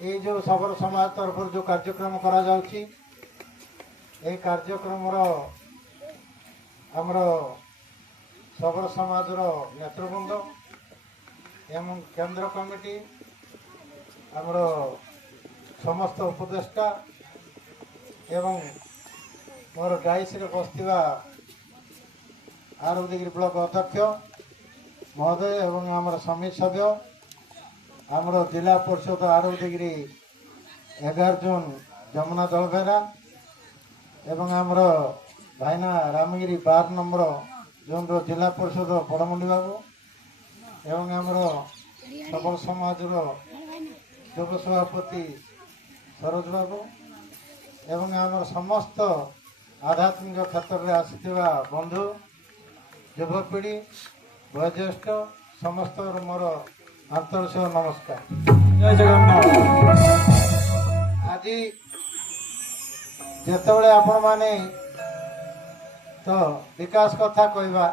ये जो सबर समाज तरफ जो कार्यक्रम करा जाउची ए कार्यक्रम आमर सबर समाज नेतृवृंद एवं केंद्र कमिटी आमर समस्त उपदेष्टा एवं मोर डाइस बसवा आरवदगिरी ब्लॉक अध्यक्ष महोदय एवं आमर समिति सभ्य आमर जिला परिषद आरवदगिरी 11 जून जमुना दलबेरा एवं आमर भाईना रामगिरी 12 नंबर जोन जिला परिषद बड़मुंडी बाबू एवं आमर सबल समाज युव सभापति सरोज बाबू एवं आमर समस्त आध्यात्मिक क्षेत्र में आसीथिबा बंधु युवपीढ़ी वयोज्येष्ठ समस्त मोर आंतरिक नमस्कार। जय जगन्नाथ। आज जेतबेले आपण माने तो विकास कथा कहवा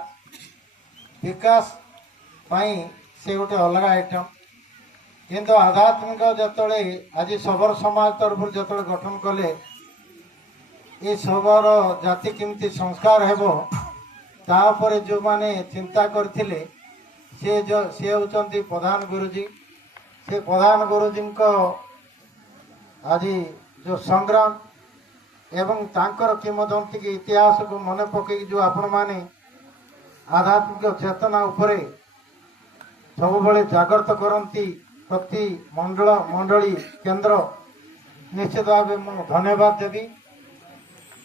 विकास पाई से गोटे अलग आइटम किंतु आध्यात्मिक जेतबेले आज सबर समाज तरफ जेतबेले गठन कले ये सबर जाति केमती संस्कार हेबो तापर जो माने चिंता करथिले से होचंती प्रधान गुरुजी से प्रधान गुरुजी को आज जो संग्राम एवं तांकर किंवदंती के इतिहास को मन पकई जो आपण माने आध्यात्मिक चेतना उपरे सब बड़े जागृत करती प्रति मंडली केंद्र निश्चित भाव मु धन्यवाद देवी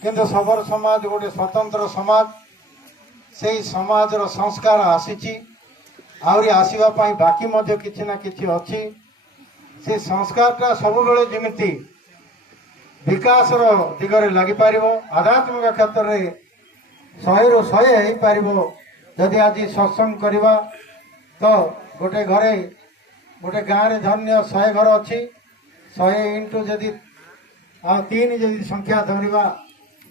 किंतु सबर समाज गोटे स्वतंत्र समाज से समाज रो संस्कार आसीची आउरी आसीबा पाई बाकी मध्य किछि ना किछि अछि से संस्कारटा सब बेले जेमिति विकास रो दिगरे लागि पारिबो आध्यात्मिक क्षेत्र रे 100 रु 100 हेई पारिबो यदि आज सत्संग करवा तो गोटे घरे गोटे गाँव रे धन्य 100 घर अच्छी 100 इंटू जदि आ 3 जदि संख्या धरिबा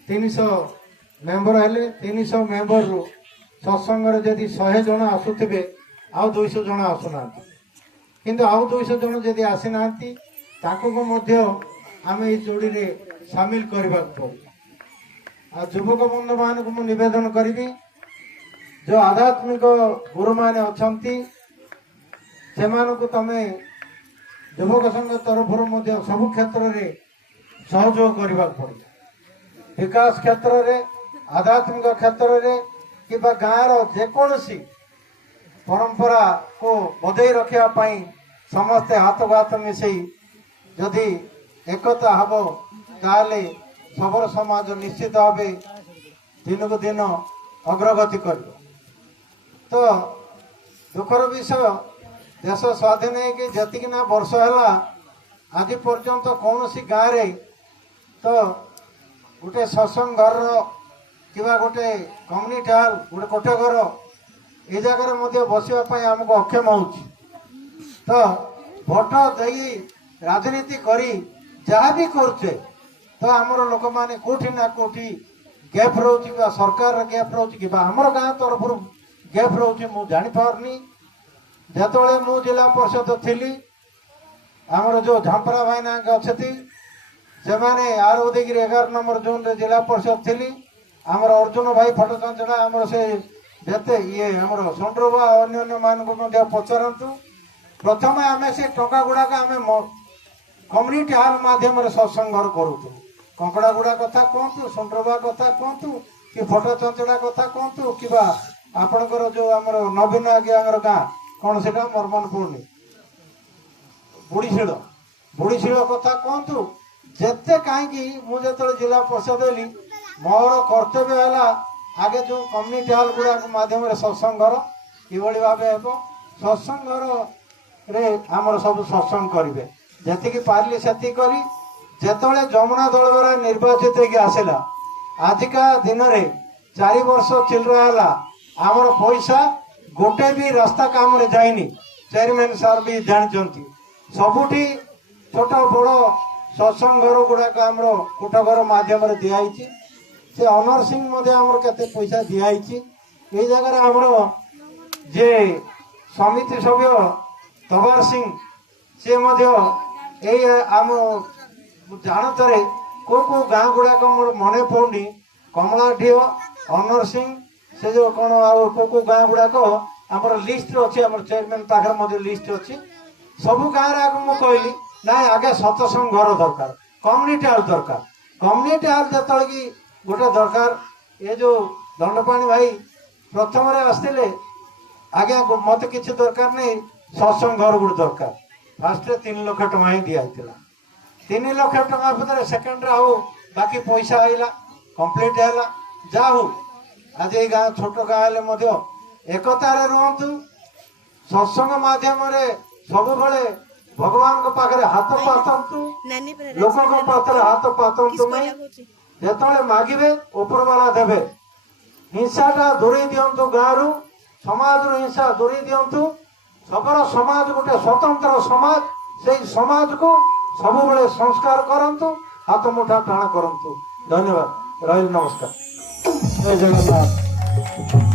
300 मेंबर हेले 300 मेंबर रु सत्संग रे जदि 100 जन आसुथिबे आउ 200 जन आसुना किंतु आउ 200 जन जदि आसीना ताको मध्य आम ये जोड़ी रे सामिल करने पड़े। युवक बंधु मान को निवेदन करी जो आध्यात्मिक गुरु मान अच्छा से तमें युवक संघ तरफ सब क्षेत्र में सहयोग करने पड़े विकास क्षेत्र में आध्यात्मिक क्षेत्र में कि गाँव जेकोसी परंपरा को बधई रखापी समस्ते हाथ को हाथ मिसई जदि एकता हम ताले सबर समाज निश्चित भाव दिन को दिन अग्रगति कर तो दुखर विषय देश स्वाधीन है ना वर्ष है आज पर्यंत कौन सी गाँव रे तो गोटे सत्संग घर कि गोटे कम्युनिटी हॉल गोटे कोठे घर ये जगह बसवाई आमको अक्षम हो तो भोट दे राजनीति करी जहाँ भी करछे तो आमर लोक मैंने कोठी ना कोठी गैप रोचे सरकार गैप रोचे कि आमर गाँव तरफ गैप रोचे मु जानी पारनी जिते मु जिला परिषद थी आमर जो झांपरा भाईना अच्छे से मैंने आरवदगिरी 11 नंबर जोन रे जिला परिषद थी आमर अर्जुन भाई फटो चंचड़ा आमर से जेते ये आमर संड्रोबा अन्य मान को पचारतु प्रथम आम से टका गुड़ाक आम कम्युनिटी हॉल माध्यम सत्संग घर करूँ कंकड़ा गुड़ा कथा कहतु संड्रोबा कथा कहतु कि फटो चंचड़ा कथा कहतु कि आपणकर जो आमर नवीन आज्ञा गाँ कौन से मोर मन पड़नी बुढ़ीशील कथा कहतु जेते कहीं मुझे जिला परिषद हेली मोर कर्तव्य है आगे जो कम्युनिटी हॉल गुड़ा माध्यम सत्संग घर किभली भाव हे सत्संग घर रे आमर सब सत्संग करेंगे जी पार्ली से करी जेतले जमुना दलबेरा निर्वाचित होगी आसला आजिका दिन रे 4 वर्ष चिल्ला है आमर पैसा गोटे भी रास्ता काम रे जाइनी चेयरमैन सार भी जानते सबुठी छोट बड़ सत्संग घर गुड़ाक आमर कोठ घर मध्यम दिखाई से अनर सिंह आमर केते पैसा दिखाई ये जगह आमर जे समिति सभ्य तबार सिंह सी ଏଇ ଆମ ଜାଣତରେ କୋଉ ଗାଁ ଗୁଡାକ ମୋର ମନେ ପଡୁନି, କମଳା ଢିଅ, ଅନର ସିଂ, ସେ ଯୋଉ କଣ ଆଉ କୋଉ ଗାଁ ଗୁଡାକ ଆମର ଲିଷ୍ଟରେ ଅଛି, ଆମର ଚେୟାରମ୍ୟାନ ପାଖରେ ମଧ୍ୟ ଲିଷ୍ଟ ଅଛି। ସବୁ ଗାଁରେ ଆଗ ମୁଁ କହିଲି ନାଇଁ ଆଗେ ସତସଙ୍ଗ ଘର ଦରକାର, କମ୍ୟୁନିଟି ହଲ୍ ଦରକାର। କମ୍ୟୁନିଟି ହଲ୍ ଯେତେବେଳେ କି ଗୋଟେ ଦରକାର, ଏ ଯୋଉ ଦଣ୍ଡପାଣି ଭାଇ ପ୍ରଥମରେ ଆସିଥିଲେ, ଆଜ୍ଞା ମତେ କିଛି ଦରକାର ନାହିଁ, ସତ୍ସଙ୍ଗ ଘର ଗୋଟେ ଦରକାର। ଫାଷ୍ଟରେ 3 ଲକ୍ଷ ଟଙ୍କା ହିଁ ଦିଆଯାଇଥିଲା। 3 ଲକ୍ଷ ଟଙ୍କା ଭିତରେ ସେକେଣ୍ଡରେ ଆଉ ବାକି ପଇସା ଆଇଲା, କମ୍ପ୍ଲିଟ ହେଲା। ଯା ହଉ ଆଜି ଏଇ ଗାଁ ଛୋଟ ଗାଁ ହେଲେ ମଧ୍ୟ ଏକତାରେ ରୁହନ୍ତୁ, ସତ୍ସଙ୍ଗ ମାଧ୍ୟମରେ ସବୁବେଳେ ଭଗବାନଙ୍କ ପାଖରେ ହାତ ପାତନ୍ତୁ, ଲୋକଙ୍କ ପାଖରେ ହାତ ପାତନ୍ତୁ ନାହିଁ। ଯେତେବେଳେ ମାଗିବେ ଉପରବାଲା ଦେବେ। ହିଂସାଟା ଦୂରେଇ ଦିଅନ୍ତୁ, ଗାଁରୁ ସମାଜରୁ ହିଂସା ଦୂରେଇ ଦିଅନ୍ତୁ। ସବର ସମାଜ ଗୋଟେ ସ୍ୱତନ୍ତ୍ର ସମାଜ, ସେଇ ସମାଜକୁ ସବୁବେଳେ ସଂସ୍କାର କରନ୍ତୁ, ହାତ ମୁଠା ଟାଣ କରନ୍ତୁ। ଧନ୍ୟବାଦ, ରହିଲି, ନମସ୍କାର, ଜୟ ଜଗନ୍ନାଥ।